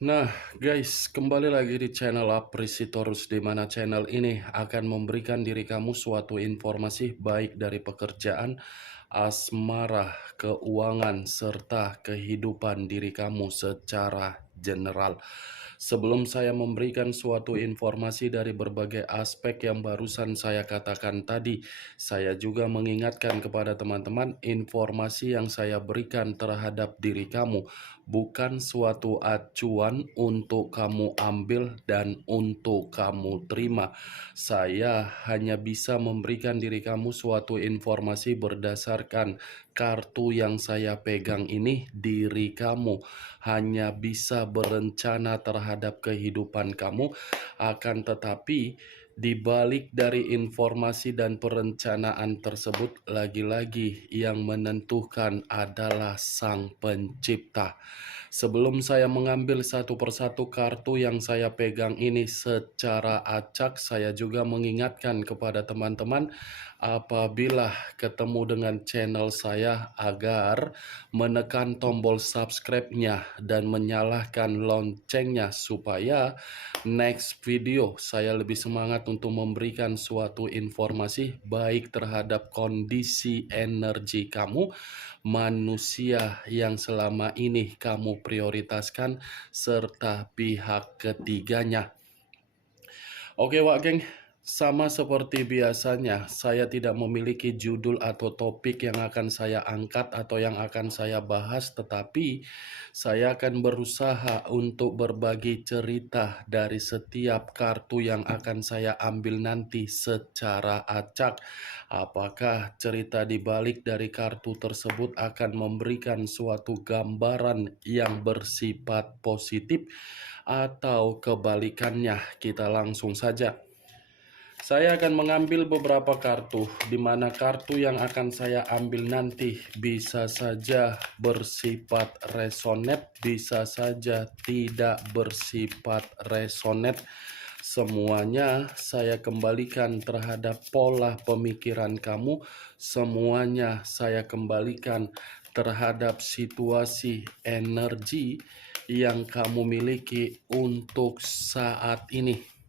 Nah, guys, kembali lagi di channel Aprisitorus, di mana channel ini akan memberikan diri kamu suatu informasi baik dari pekerjaan, asmara, keuangan, serta kehidupan diri kamu secara general. Sebelum saya memberikan suatu informasi dari berbagai aspek yang barusan saya katakan tadi, saya juga mengingatkan kepada teman-teman, informasi yang saya berikan terhadap diri kamu bukan suatu acuan untuk kamu ambil dan untuk kamu terima. Saya hanya bisa memberikan diri kamu suatu informasi berdasarkan kartu yang saya pegang ini. Diri kamu hanya bisa berencana terhadap kehidupan kamu, akan tetapi di balik dari informasi dan perencanaan tersebut, lagi-lagi yang menentukan adalah Sang Pencipta. Sebelum saya mengambil satu persatu kartu yang saya pegang ini secara acak, saya juga mengingatkan kepada teman-teman apabila ketemu dengan channel saya agar menekan tombol subscribe-nya dan menyalakan loncengnya supaya next video saya lebih semangat untuk memberikan suatu informasi baik terhadap kondisi energi kamu, manusia yang selama ini kamu prioritaskan, serta pihak ketiganya. Oke Wak Geng, sama seperti biasanya, saya tidak memiliki judul atau topik yang akan saya angkat atau yang akan saya bahas, tetapi saya akan berusaha untuk berbagi cerita dari setiap kartu yang akan saya ambil nanti secara acak. Apakah cerita di balik dari kartu tersebut akan memberikan suatu gambaran yang bersifat positif atau kebalikannya? Kita langsung saja. Saya akan mengambil beberapa kartu, di mana kartu yang akan saya ambil nanti bisa saja bersifat resonate, bisa saja tidak bersifat resonate. Semuanya saya kembalikan terhadap pola pemikiran kamu, semuanya saya kembalikan terhadap situasi energi yang kamu miliki untuk saat ini.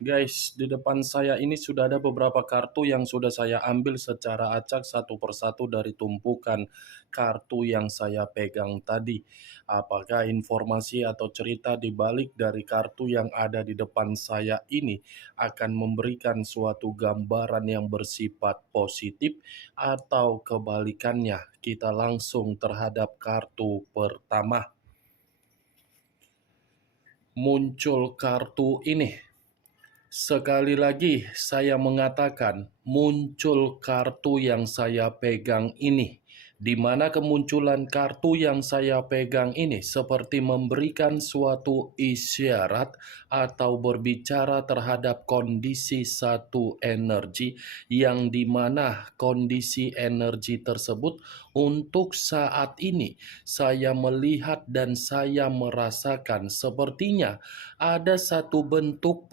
Guys, di depan saya ini sudah ada beberapa kartu yang sudah saya ambil secara acak satu persatu dari tumpukan kartu yang saya pegang tadi. Apakah informasi atau cerita di balik dari kartu yang ada di depan saya ini akan memberikan suatu gambaran yang bersifat positif atau kebalikannya? Kita langsung terhadap kartu pertama. Muncul kartu ini. Sekali lagi saya mengatakan, muncul kartu yang saya pegang ini, di mana kemunculan kartu yang saya pegang ini seperti memberikan suatu isyarat atau berbicara terhadap kondisi satu energi, yang di mana kondisi energi tersebut untuk saat ini saya melihat dan saya merasakan sepertinya ada satu bentuk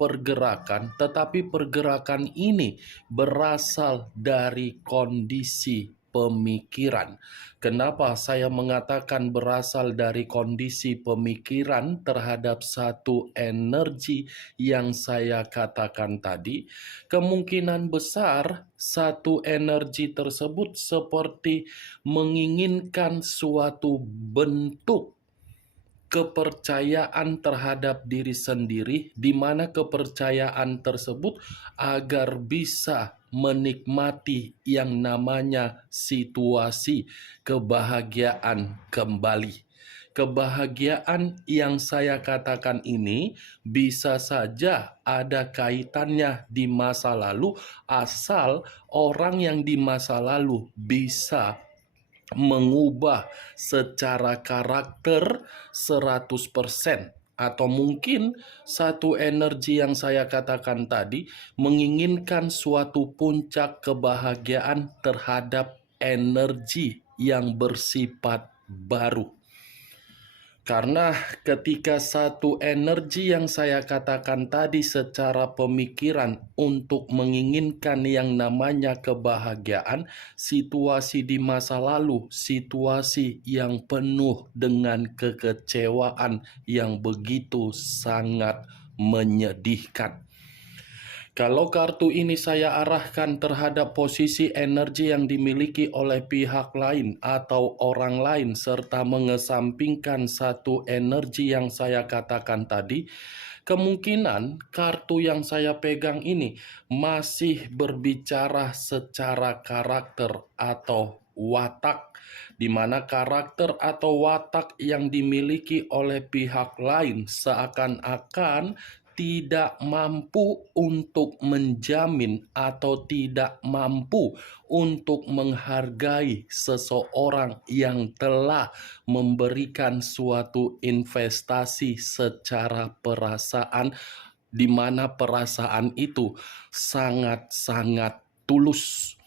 pergerakan, tetapi pergerakan ini berasal dari kondisi pemikiran. Kenapa saya mengatakan berasal dari kondisi pemikiran terhadap satu energi yang saya katakan tadi? Kemungkinan besar satu energi tersebut seperti menginginkan suatu bentuk kepercayaan terhadap diri sendiri, di mana kepercayaan tersebut agar bisa menikmati yang namanya situasi kebahagiaan kembali. Kebahagiaan yang saya katakan ini bisa saja ada kaitannya di masa lalu, asal orang yang di masa lalu bisa mengubah secara karakter 100%. Atau mungkin satu energi yang saya katakan tadi menginginkan suatu puncak kebahagiaan terhadap energi yang bersifat baru. Karena ketika satu energi yang saya katakan tadi secara pemikiran untuk menginginkan yang namanya kebahagiaan, situasi di masa lalu, situasi yang penuh dengan kekecewaan yang begitu sangat menyedihkan. Kalau kartu ini saya arahkan terhadap posisi energi yang dimiliki oleh pihak lain atau orang lain serta mengesampingkan satu energi yang saya katakan tadi, kemungkinan kartu yang saya pegang ini masih berbicara secara karakter atau watak, di mana karakter atau watak yang dimiliki oleh pihak lain seakan-akan tidak mampu untuk menjamin atau tidak mampu untuk menghargai seseorang yang telah memberikan suatu investasi secara perasaan, di mana perasaan itu sangat-sangat tulus.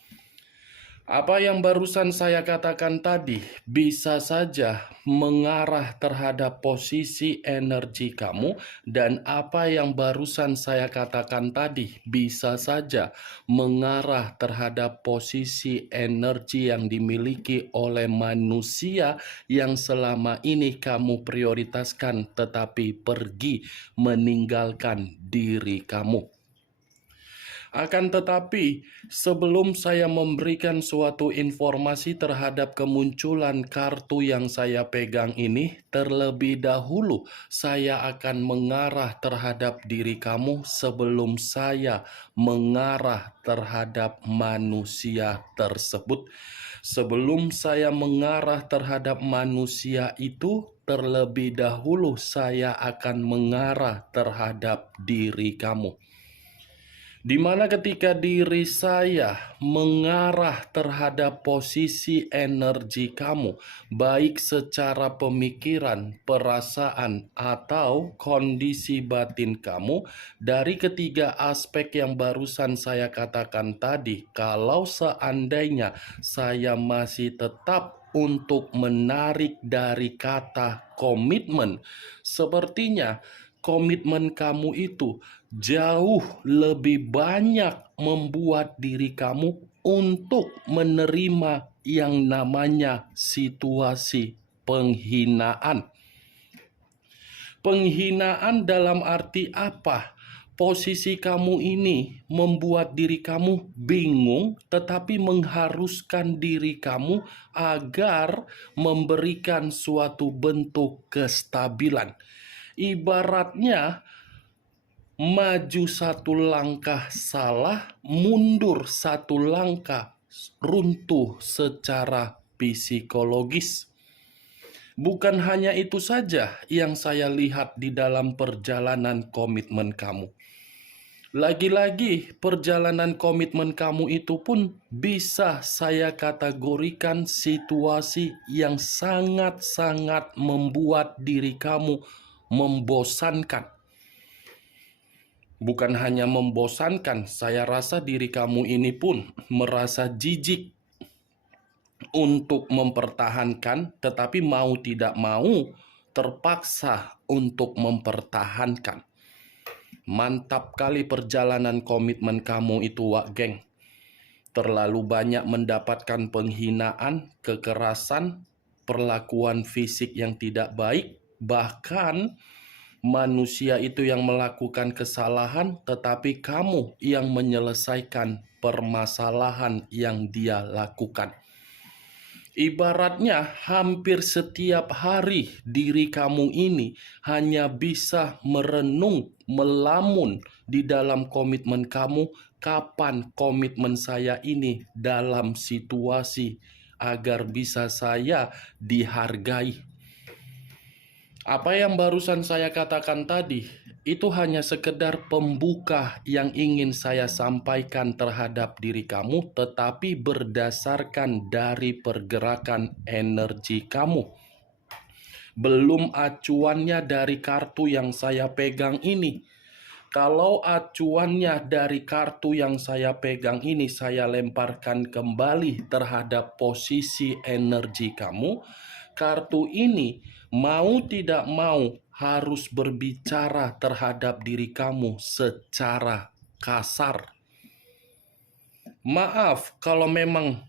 Apa yang barusan saya katakan tadi bisa saja mengarah terhadap posisi energi kamu, dan apa yang barusan saya katakan tadi bisa saja mengarah terhadap posisi energi yang dimiliki oleh manusia yang selama ini kamu prioritaskan tetapi pergi meninggalkan diri kamu. Akan tetapi, sebelum saya memberikan suatu informasi terhadap kemunculan kartu yang saya pegang ini, terlebih dahulu saya akan mengarah terhadap diri kamu sebelum saya mengarah terhadap manusia tersebut. Sebelum saya mengarah terhadap manusia itu, terlebih dahulu saya akan mengarah terhadap diri kamu. Di mana ketika diri saya mengarah terhadap posisi energi kamu, baik secara pemikiran, perasaan, atau kondisi batin kamu, dari ketiga aspek yang barusan saya katakan tadi, kalau seandainya saya masih tetap untuk menarik dari kata komitmen, sepertinya komitmen kamu itu jauh lebih banyak membuat diri kamu untuk menerima yang namanya situasi penghinaan. Penghinaan dalam arti apa? Posisi kamu ini membuat diri kamu bingung, tetapi mengharuskan diri kamu agar memberikan suatu bentuk kestabilan. Ibaratnya maju satu langkah salah, mundur satu langkah runtuh secara psikologis. Bukan hanya itu saja yang saya lihat di dalam perjalanan komitmen kamu. Lagi-lagi perjalanan komitmen kamu itu pun bisa saya kategorikan situasi yang sangat-sangat membuat diri kamu membosankan. Bukan hanya membosankan, saya rasa diri kamu ini pun merasa jijik untuk mempertahankan, tetapi mau tidak mau terpaksa untuk mempertahankan. Mantap kali perjalanan komitmen kamu itu, Wak Geng. Terlalu banyak mendapatkan penghinaan, kekerasan, perlakuan fisik yang tidak baik, bahkan manusia itu yang melakukan kesalahan, tetapi kamu yang menyelesaikan permasalahan yang dia lakukan. Ibaratnya hampir setiap hari diri kamu ini hanya bisa merenung, melamun di dalam komitmen kamu, kapan komitmen saya ini dalam situasi agar bisa saya dihargai. Apa yang barusan saya katakan tadi, itu hanya sekedar pembuka yang ingin saya sampaikan terhadap diri kamu, tetapi berdasarkan dari pergerakan energi kamu. Belum acuannya dari kartu yang saya pegang ini. Kalau acuannya dari kartu yang saya pegang ini saya lemparkan kembali terhadap posisi energi kamu, kartu ini mau tidak mau harus berbicara terhadap diri kamu secara kasar. Maaf kalau memang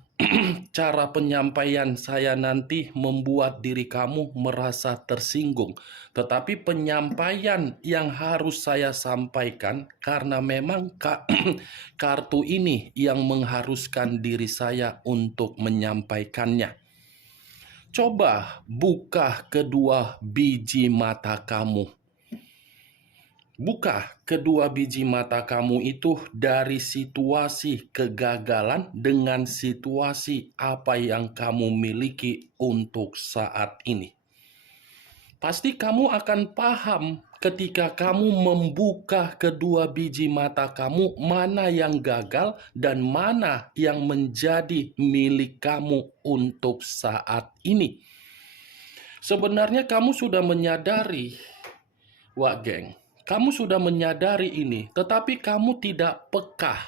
cara penyampaian saya nanti membuat diri kamu merasa tersinggung. Tetapi penyampaian yang harus saya sampaikan karena memang kartu ini yang mengharuskan diri saya untuk menyampaikannya. Coba buka kedua biji mata kamu. Buka kedua biji mata kamu itu dari situasi kegagalan dengan situasi apa yang kamu miliki untuk saat ini. Pasti kamu akan paham ketika kamu membuka kedua biji mata kamu mana yang gagal dan mana yang menjadi milik kamu untuk saat ini. Sebenarnya kamu sudah menyadari, Wak Geng, kamu sudah menyadari ini, tetapi kamu tidak peka.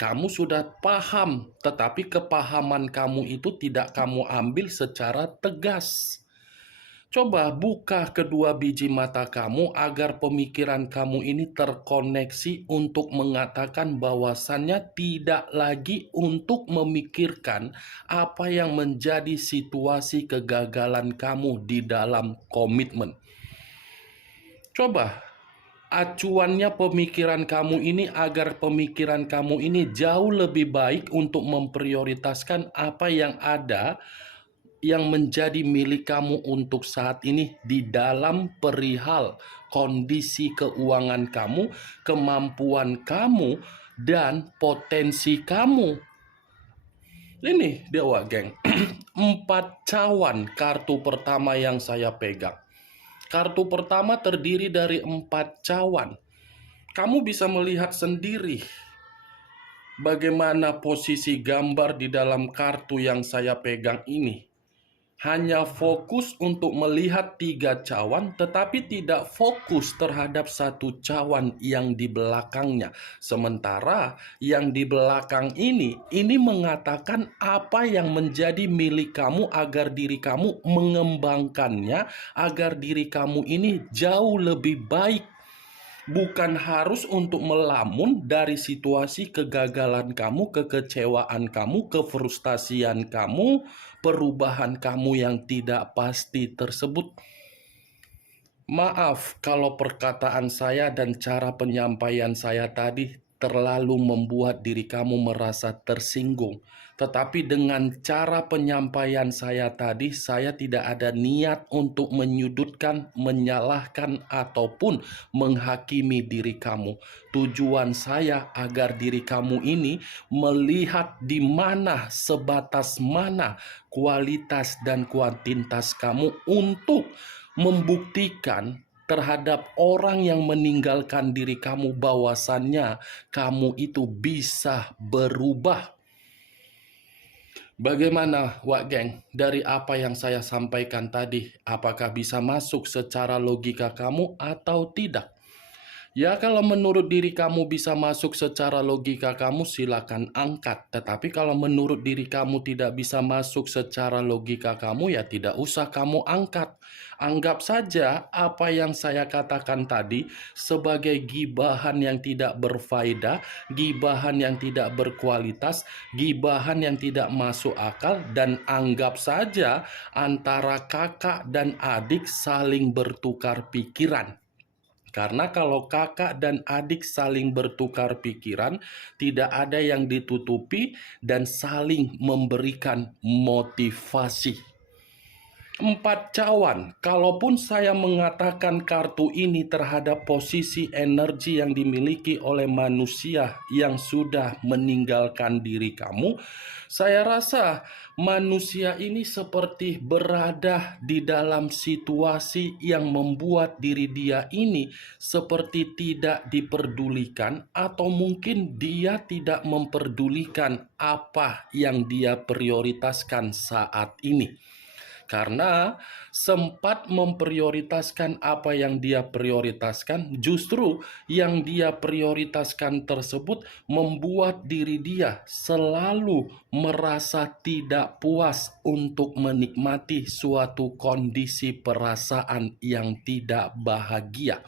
Kamu sudah paham, tetapi kepahaman kamu itu tidak kamu ambil secara tegas. Coba buka kedua biji mata kamu agar pemikiran kamu ini terkoneksi untuk mengatakan bahwasannya tidak lagi untuk memikirkan apa yang menjadi situasi kegagalan kamu di dalam komitmen. Coba acuannya pemikiran kamu ini agar pemikiran kamu ini jauh lebih baik untuk memprioritaskan apa yang ada yang menjadi milik kamu untuk saat ini di dalam perihal kondisi keuangan kamu, kemampuan kamu, dan potensi kamu. Ini dia, Wak Geng. 4 cawan kartu pertama yang saya pegang. Kartu pertama terdiri dari 4 cawan. Kamu bisa melihat sendiri bagaimana posisi gambar di dalam kartu yang saya pegang ini. Hanya fokus untuk melihat 3 cawan, tetapi tidak fokus terhadap 1 cawan yang di belakangnya. Sementara yang di belakang ini mengatakan apa yang menjadi milik kamu agar diri kamu mengembangkannya, agar diri kamu ini jauh lebih baik. Bukan harus untuk melamun dari situasi kegagalan kamu, kekecewaan kamu, kefrustasian kamu, perubahan kamu yang tidak pasti tersebut. Maaf kalau perkataan saya dan cara penyampaian saya tadi terlalu membuat diri kamu merasa tersinggung. Tetapi dengan cara penyampaian saya tadi, saya tidak ada niat untuk menyudutkan, menyalahkan, ataupun menghakimi diri kamu. Tujuan saya agar diri kamu ini melihat di mana, sebatas mana kualitas dan kuantitas kamu untuk membuktikan terhadap orang yang meninggalkan diri kamu bahwasannya kamu itu bisa berubah. Bagaimana, Wak Geng, dari apa yang saya sampaikan tadi? Apakah bisa masuk secara logika kamu atau tidak? Ya, kalau menurut diri kamu bisa masuk secara logika kamu, silakan angkat. Tetapi kalau menurut diri kamu tidak bisa masuk secara logika kamu, ya tidak usah kamu angkat. Anggap saja apa yang saya katakan tadi sebagai gibahan yang tidak berfaedah, gibahan yang tidak berkualitas, gibahan yang tidak masuk akal, dan anggap saja antara kakak dan adik saling bertukar pikiran. Karena kalau kakak dan adik saling bertukar pikiran, tidak ada yang ditutupi dan saling memberikan motivasi. 4 cawan. Kalaupun saya mengatakan kartu ini terhadap posisi energi yang dimiliki oleh manusia yang sudah meninggalkan diri kamu, saya rasa manusia ini seperti berada di dalam situasi yang membuat diri dia ini seperti tidak diperdulikan, atau mungkin dia tidak memperdulikan apa yang dia prioritaskan saat ini. Karena sempat memprioritaskan apa yang dia prioritaskan, justru yang dia prioritaskan tersebut membuat diri dia selalu merasa tidak puas untuk menikmati suatu kondisi perasaan yang tidak bahagia.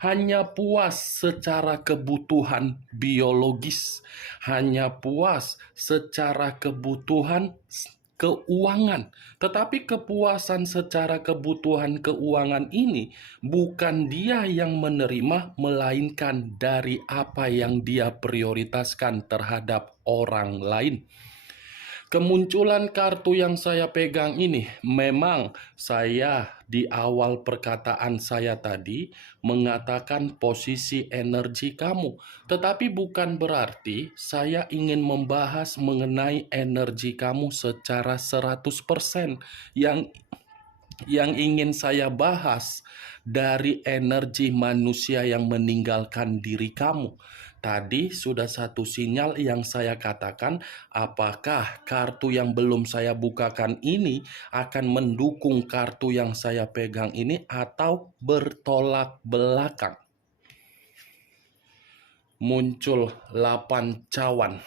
Hanya puas secara kebutuhan biologis, hanya puas secara kebutuhan keuangan. Tetapi kepuasan secara kebutuhan keuangan ini bukan dia yang menerima, melainkan dari apa yang dia prioritaskan terhadap orang lain. Kemunculan kartu yang saya pegang ini, memang saya di awal perkataan saya tadi mengatakan posisi energi kamu. Tetapi bukan berarti saya ingin membahas mengenai energi kamu secara 100%. Yang ingin saya bahas dari energi manusia yang meninggalkan diri kamu. Tadi sudah satu sinyal yang saya katakan, apakah kartu yang belum saya bukakan ini akan mendukung kartu yang saya pegang ini atau bertolak belakang. Muncul 8 cawan.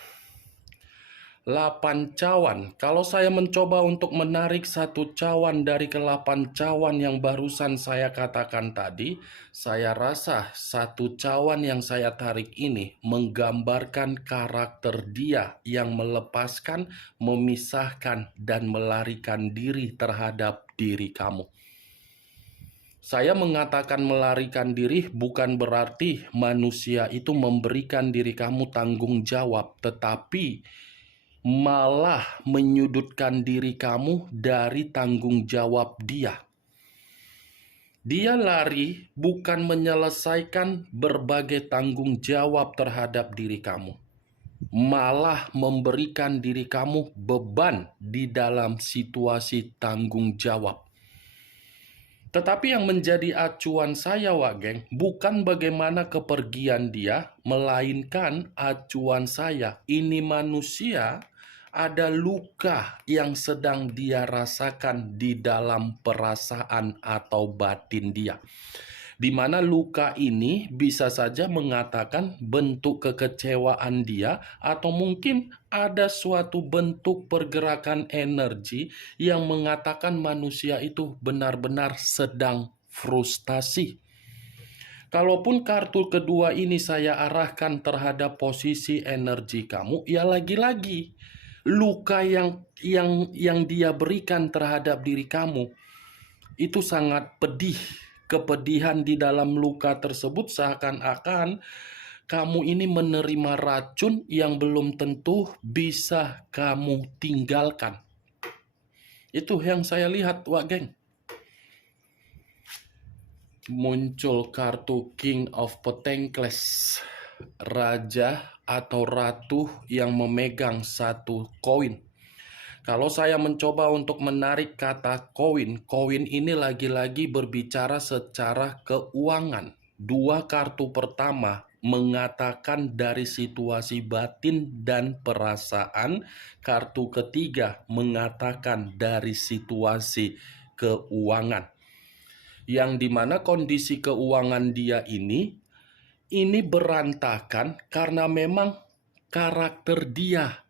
8 cawan. Kalau saya mencoba untuk menarik satu cawan dari ke-8 cawan yang barusan saya katakan tadi, saya rasa satu cawan yang saya tarik ini menggambarkan karakter dia yang melepaskan, memisahkan, dan melarikan diri terhadap diri kamu. Saya mengatakan melarikan diri bukan berarti manusia itu memberikan diri kamu tanggung jawab, tetapi malah menyudutkan diri kamu dari tanggung jawab dia. Dia lari bukan menyelesaikan berbagai tanggung jawab terhadap diri kamu, malah memberikan diri kamu beban di dalam situasi tanggung jawab. Tetapi yang menjadi acuan saya, Wak Geng, bukan bagaimana kepergian dia, melainkan acuan saya, ini manusia ada luka yang sedang dia rasakan di dalam perasaan atau batin dia. Di mana luka ini bisa saja mengatakan bentuk kekecewaan dia, atau mungkin ada suatu bentuk pergerakan energi yang mengatakan manusia itu benar-benar sedang frustasi. Kalaupun kartu kedua ini saya arahkan terhadap posisi energi kamu, ya lagi-lagi luka yang dia berikan terhadap diri kamu itu sangat pedih. Kepedihan di dalam luka tersebut seakan-akan kamu ini menerima racun yang belum tentu bisa kamu tinggalkan. Itu yang saya lihat, Wak Geng. Muncul kartu King of Pentacles, raja atau ratu yang memegang satu koin. Kalau saya mencoba untuk menarik kata koin, koin ini lagi-lagi berbicara secara keuangan. Dua kartu pertama mengatakan dari situasi batin dan perasaan. Kartu ketiga mengatakan dari situasi keuangan. Yang dimana kondisi keuangan dia ini berantakan karena memang karakter dia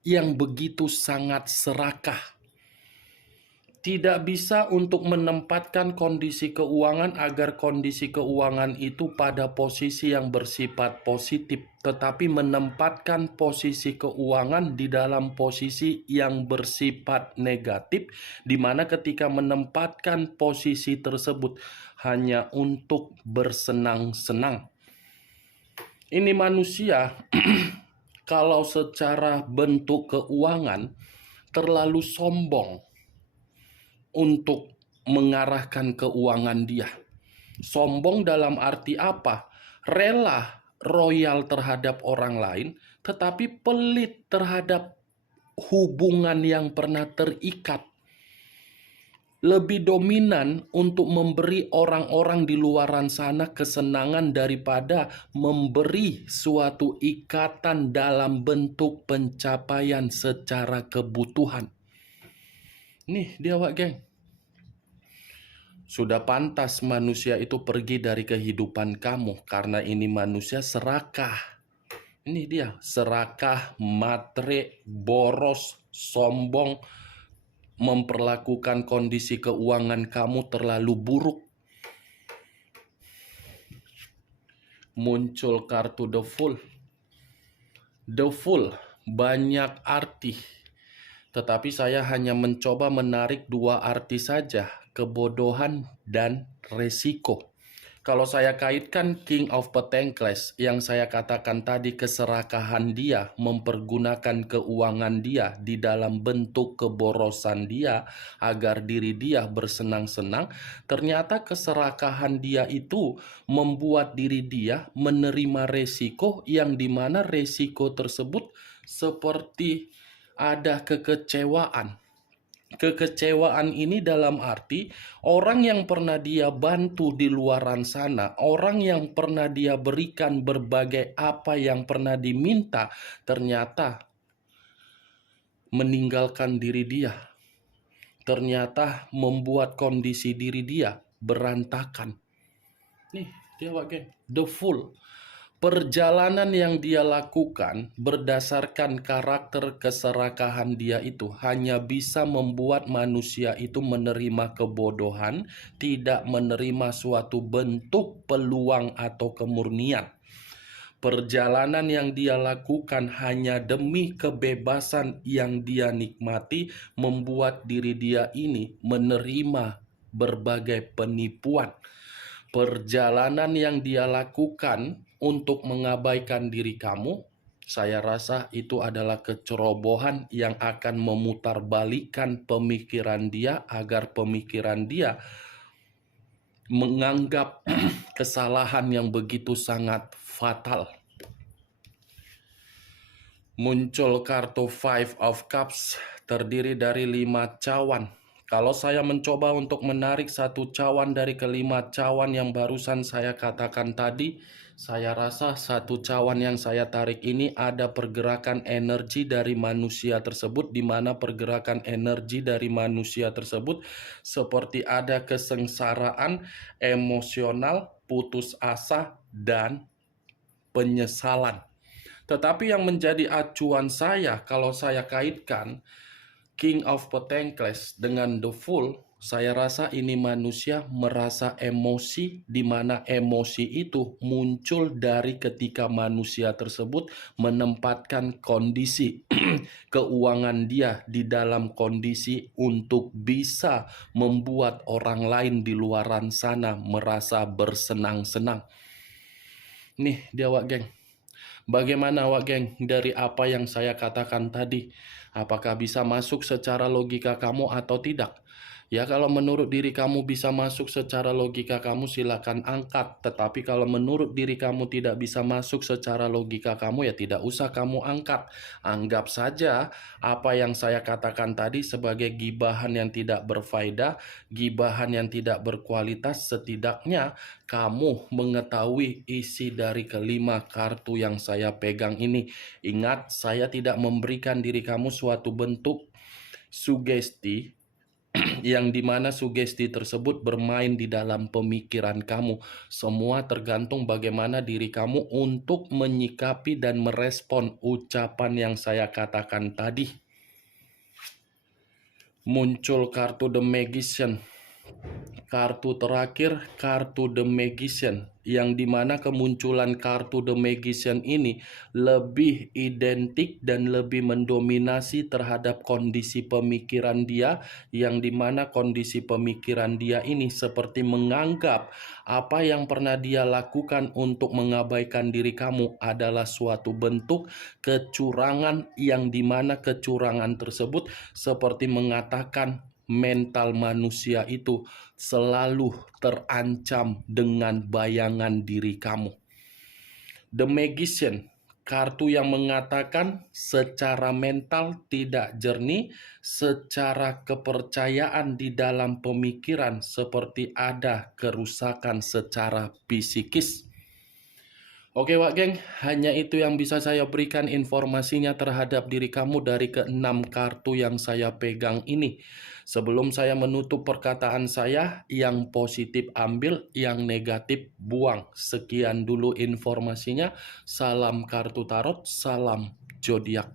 yang begitu sangat serakah. Tidak bisa untuk menempatkan kondisi keuangan agar kondisi keuangan itu pada posisi yang bersifat positif, tetapi menempatkan posisi keuangan di dalam posisi yang bersifat negatif, di mana ketika menempatkan posisi tersebut hanya untuk bersenang-senang. Ini manusia kalau secara bentuk keuangan terlalu sombong, untuk mengarahkan keuangan dia. Sombong dalam arti apa? Rela royal terhadap orang lain, tetapi pelit terhadap hubungan yang pernah terikat. Lebih dominan untuk memberi orang-orang di luaran sana kesenangan daripada memberi suatu ikatan dalam bentuk pencapaian secara kebutuhan. Nih dia wak geng. Sudah pantas manusia itu pergi dari kehidupan kamu karena ini manusia serakah. Ini dia, serakah, matre, boros, sombong, memperlakukan kondisi keuangan kamu terlalu buruk. Muncul kartu The Fool. The Fool banyak arti, tetapi saya hanya mencoba menarik dua arti saja, kebodohan dan resiko. Kalau saya kaitkan King of Pentacles, yang saya katakan tadi keserakahan dia, mempergunakan keuangan dia di dalam bentuk keborosan dia agar diri dia bersenang-senang, ternyata keserakahan dia itu membuat diri dia menerima resiko yang dimana resiko tersebut seperti ada kekecewaan. Kekecewaan ini dalam arti orang yang pernah dia bantu di luaran sana, orang yang pernah dia berikan berbagai apa yang pernah diminta, ternyata meninggalkan diri dia. Ternyata membuat kondisi diri dia berantakan. Nih, dia pakai The Fool. Perjalanan yang dia lakukan berdasarkan karakter keserakahan dia itu hanya bisa membuat manusia itu menerima kebodohan, tidak menerima suatu bentuk peluang atau kemurnian. Perjalanan yang dia lakukan hanya demi kebebasan yang dia nikmati membuat diri dia ini menerima berbagai penipuan. Perjalanan yang dia lakukan untuk mengabaikan diri kamu, saya rasa itu adalah kecerobohan yang akan memutarbalikkan pemikiran dia agar pemikiran dia menganggap kesalahan yang begitu sangat fatal. Muncul kartu Five of Cups terdiri dari 5 cawan. Kalau saya mencoba untuk menarik satu cawan dari kelima cawan yang barusan saya katakan tadi, saya rasa satu cawan yang saya tarik ini ada pergerakan energi dari manusia tersebut, di mana pergerakan energi dari manusia tersebut seperti ada kesengsaraan, emosional, putus asa, dan penyesalan. Tetapi yang menjadi acuan saya kalau saya kaitkan King of Pentacles dengan The Fool, saya rasa ini manusia merasa emosi, di mana emosi itu muncul dari ketika manusia tersebut menempatkan kondisi keuangan dia di dalam kondisi untuk bisa membuat orang lain di luaran sana merasa bersenang-senang. Nih dia wak geng. Bagaimana wak geng dari apa yang saya katakan tadi? Apakah bisa masuk secara logika kamu atau tidak? Ya kalau menurut diri kamu bisa masuk secara logika kamu silakan angkat. Tetapi kalau menurut diri kamu tidak bisa masuk secara logika kamu ya tidak usah kamu angkat. Anggap saja apa yang saya katakan tadi sebagai gibahan yang tidak berfaedah, gibahan yang tidak berkualitas. Setidaknya kamu mengetahui isi dari kelima kartu yang saya pegang ini. Ingat, saya tidak memberikan diri kamu suatu bentuk sugesti yang dimana sugesti tersebut bermain di dalam pemikiran kamu. Semua tergantung bagaimana diri kamu untuk menyikapi dan merespon ucapan yang saya katakan tadi. Muncul kartu The Magician. Kartu terakhir, kartu The Magician, yang dimana kemunculan kartu The Magician ini lebih identik dan lebih mendominasi terhadap kondisi pemikiran dia, yang dimana kondisi pemikiran dia ini seperti menganggap apa yang pernah dia lakukan untuk mengabaikan diri kamu adalah suatu bentuk kecurangan, yang dimana kecurangan tersebut seperti mengatakan mental manusia itu selalu terancam dengan bayangan diri kamu. The Magician, kartu yang mengatakan secara mental tidak jernih, secara kepercayaan di dalam pemikiran seperti ada kerusakan secara psikis. Oke Wak Geng, hanya itu yang bisa saya berikan informasinya terhadap diri kamu dari keenam kartu yang saya pegang ini. Sebelum saya menutup perkataan saya, yang positif ambil, yang negatif buang. Sekian dulu informasinya. Salam kartu tarot, salam zodiak.